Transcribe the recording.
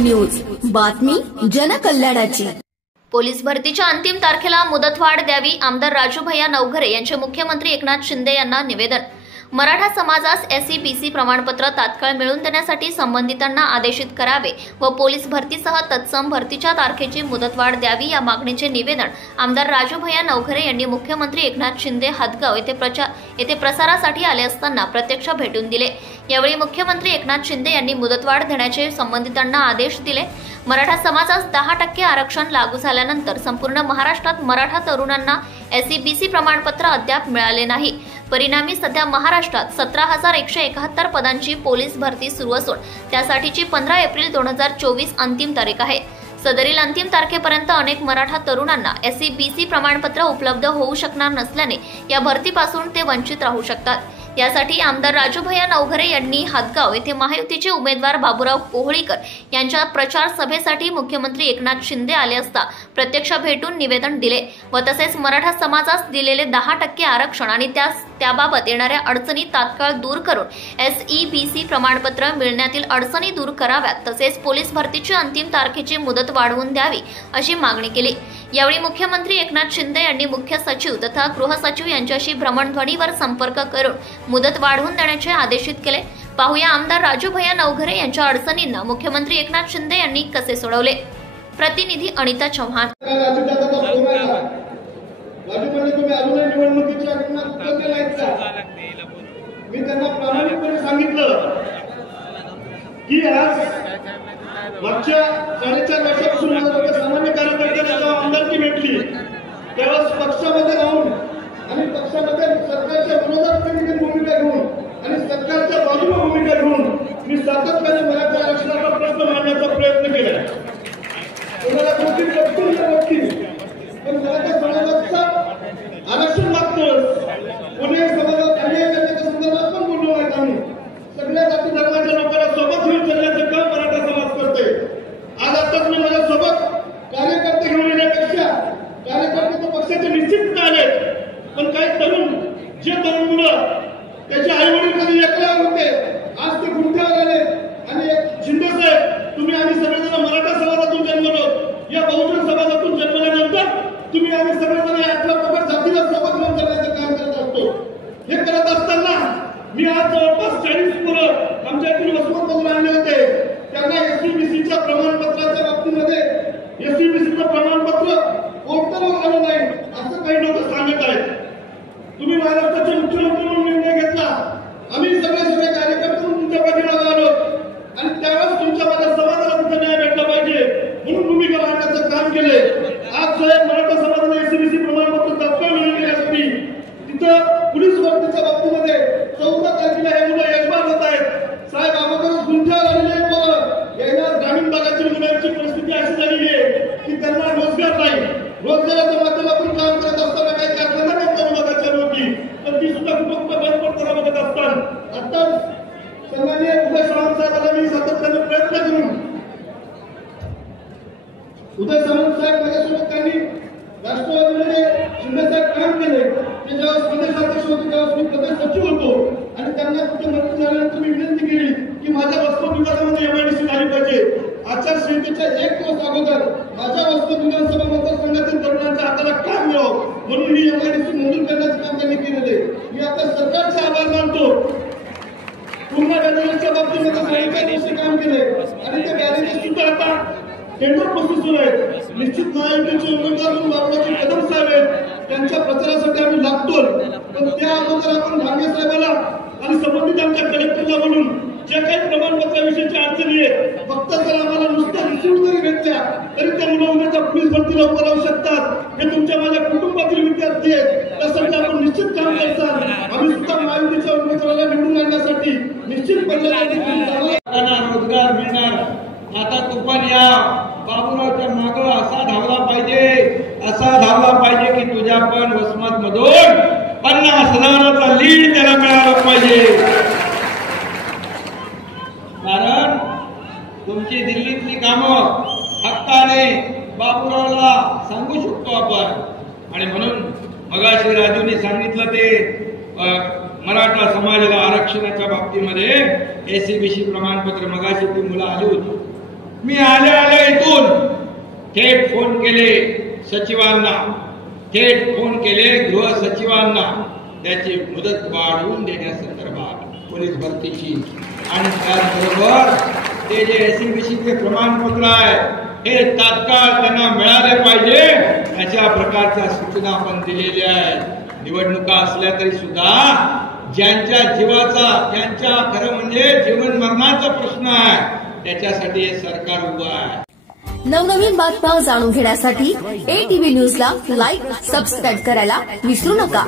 News बातमी जनकल्याणाची। Police भरतीच्या अंतिम तारखेला मुदतवाढ द्यावी, आमदार राजूभैया नवघरे यांचे मुख्यमंत्री एकनाथ शिंदे यांना निवेदन। मराठा समाजास एसईबीसी प्रमाणपत्र तात्काळ मिळवून देण्यासाठी संबंधितांना आदेशित करावे व पोलीस भरतीसह तत्सम भरतीच्या तारखेची मुदतवाढ द्यावी या मागणीचे निवेदन आमदार राजूभैया नवघरे यांनी मुख्यमंत्री एकनाथ शिंदे हदगाव येथे प्रसारासाठी आले असताना प्रत्यक्ष भेटून दिले। यावेळी मुख्यमंत्री एकनाथ शिंदे यांनी मुदतवाढ देण्याचे संबंधितांना आदेश दिले। मराठा समाजास 10% आरक्षण लागू झाल्यानंतर संपूर्ण महाराष्ट्रात मराठा तरुणांना एसईबीसी प्रमाणपत्र अद्याप मिळाले नाही। परिणामी सध्या महाराष्ट्रात 17,171 पदांची पोलीस भरती सुरू असून त्यासाठीची 15 एप्रिल 2024 अंतिम तारीख आहे। सदरील अंतिम तारखेपर्यंत अनेक मराठा तरुणांना एसईबीसी प्रमाणपत्र उपलब्ध होऊ शकणार नसल्याने या भरतीपासून ते वंचित राहू शकतात। यासाठी आमदार राजूभैया नवघरे यांनी हदगाव येथे महायुतीचे उमेदवार बाबूराव कोहळीकर यांच्या प्रचार सभेसाठी मुख्यमंत्री एकनाथ शिंदे आले असता प्रत्यक्ष भेटून निवेदन दिले व तसेच मराठा समाजास दिलेले 10% आरक्षण आणि त्याबाबत येणाऱ्या अडचणी तात्काळ दूर करून एसईबीसी प्रमाणपत्र मिळण्यातील अडचणी दूर कराव्यात, तसेच पोलीस भरतीची अंतिम तारखेची मुदत वाढवून द्यावी अशी मागणी केली। यावेळी मुख्यमंत्री एकनाथ शिंदे यांनी मुख्य सचिव तथा गृह सचिव यांच्याशी भ्रमणध्वनीवर संपर्क करून मुदत वाढवून देण्याचे आदेशित केले। पाहूया आमदार राजूभैया नवघरे यांच्या अडचणींना मुख्यमंत्री एकनाथ शिंदे यांनी कसे सोडवले। प्रतिनिधी अनिता चव्हाण। मी त्यांना प्रामाणिकपणे सांगितलं की आज मागच्या 4.5 वर्षापासून सामान्य कार्यकर्त्यांना जेव्हा आमदारकी भेटली तेव्हा पक्षामध्ये राहून आणि पक्षामध्ये सरकारच्या विरोधात कधी भूमिका घेऊन आणि सरकारच्या बाजूने भूमिका घेऊन मी सातत्याने मराठा आरक्षणाचा प्रश्न मांडण्याचा प्रयत्न केला। कोणाला कोणती गोष्टी पण मराठा समाजाचा आरक्षण मागतोच, पुणे समाजात अन्याय करण्याच्या संदर्भात पण बोललो नाही। आम्ही सगळ्या जाती धर्माच्या लोकांना सोबत घेऊन चालण्याचं काम मराठा समाज करतोय। आज आताच मी माझ्या सोबत कार्यकर्ते घेऊन येण्यापेक्षा कार्यकर्ते तर पक्षाचे निश्चित आले, पण काही तरुण जे तरुण मुलं त्याचे आई वडील कधी एकला होते आज ते गुंठ्यावर आले आणि शिंदे साहेब तुम्ही आम्ही सगळेजण मराठा समाजातून जन्मलो, या बहुजन समाजातून जन्मल्यानंतर तुम्ही आम्ही सगळेजण यातल्या प्रकार जातीला सोबत घेऊन करण्याचं काम करत असतो। हे करत असताना मी आज जवळपास 40 मुलं आमच्या इथून वसमतमधून आणले होते। त्यांना एसईबीसीच्या प्रमाणपत्राच्या बाबतीमध्ये एसईबीसीचं प्रमाणपत्र पोर्टलवर आलं नाही असं काही लोक सांगत आहेत। तुम्ही महाराष्ट्राचे मुख्यमंत्री म्हणून निर्णय घेतला, आम्ही सगळे कार्यकर्ते तुमच्या पाठीमागे आलो आणि त्यावेळेस तुमच्या माझ्या समाजाला तिथे न्याय भेटला पाहिजे म्हणून भूमिका मांडण्याचं काम केले। आज साहेब मराठा समाजाला एसईबीसी प्रमाणपत्र तात्काळ मिळाले असती तिथं पोलीस भरतीच्या बाबतीमध्ये 14 तारखेला हे मुलं यजमान होत आहेत। साहेब अगोदरच गुंठ्यावर आलेले मुलं याला ग्रामीण भागातील मुलांची परिस्थिती अशी झालेली आहे की त्यांना रोजगार नाही। रोजगाराच्या माध्यमातून काम करत असताना काही कारखाना नाही करू चालू होती, तर ती सुद्धा कुटुंब बंद पडताना बघत असतात। आता सन्माननीय उदय सामंत साहेबांना मी सातत्याने प्रयत्न करून उदय सामंत साहेब माझ्यासोबत त्यांनी राष्ट्रवादीमध्ये शिंदे साहेब काम केले। ते जेव्हा प्रदेशाध्यक्ष होते तेव्हा मी प्रदेश सचिव होतो आणि त्यांना कुठे मंत्री झाल्यानंतर मी विनंती केली की माझ्या वस्त्र विभागामध्ये एमआयडीसी झाली पाहिजे। आचारसंहितेच्या 1 दिवस अगोदर माझ्या वस्त्र विधानसभा मतदारसंघातील तरुणांच्या हाताला काम मिळावं म्हणून ही एमआयडीसी मंजूर करण्याचं काम त्यांनी केलेले। मी आता सरकारचे आभार मानतो। पूर्ण बॅनरच्या बाबतीमध्ये काम केले आणि त्या बॅनरचे सुद्धा आता टेंडर प्रोसेस सुरू आहे। निश्चित महायुतीचे उमेदवार म्हणून बाबूराव कदम साहेब आहेत, त्यांच्या प्रचारासाठी आम्ही लागतो, पण त्या अगोदर आपण भांगे साहेबाला आणि संबंधित आमच्या कलेक्टरला म्हणून जे काही प्रमाणपत्राविषयीच्या अडचणी आहेत फक्त जर आम्हाला नुसत्या रिसिव्ह जरी भेटल्या तरी त्या मुलं उद्याच्या पोलीस भरतीला उभं राहू शकतात। हे तुमच्या माझ्या कुटुंबातील विद्यार्थी आहेत, त्यासाठी आपण निश्चित काम करतात। आम्ही सुद्धा महायुतीच्या उमेदवाराला निवडून आणण्यासाठी निश्चितपणे रोजगार मिळणार। आता तुफान या बाबूरावच्या मागं असा धावला पाहिजे की तुझ्या पण वसमत मधून 50,000चा लीड त्याला मिळाला पाहिजे। पाहिजे, कारण तुमची दिल्लीतली कामं हक्काने बाबूरावला सांगू शकतो आपण. आणि म्हणून मगाशी राजूने सांगितलं ते मराठा समाजाला आरक्षणाच्या बाबतीमध्ये एससीबीसी प्रमाणपत्र, मगाशी ती मुलं आली होती, मी आल्या इथून थेट फोन केले सचिवांना, थेट फोन केले गृह सचिवांना त्याची मुदत वाढवून देण्यासंदर्भात पोलीस भरतीची. आणि त्याचबरोबर ते जे एससीबीसीचे प्रमाणपत्र आहे हे तात्काळ त्यांना मिळाले पाहिजे अशा प्रकारच्या सूचना आपण दिलेल्या आहेत. निवडणुका असल्या तरी सुद्धा ज्यांच्या जीवाचा, ज्यांच्या खरं म्हणजे जीवन मरणाचा प्रश्न आहे त्याच्यासाठी हे सरकार उभं आहे. नवनवीन बातम्या जाणून घेण्यासाठी ATV न्यूजला लाईक, सबस्क्राईब करायला विसरू नका.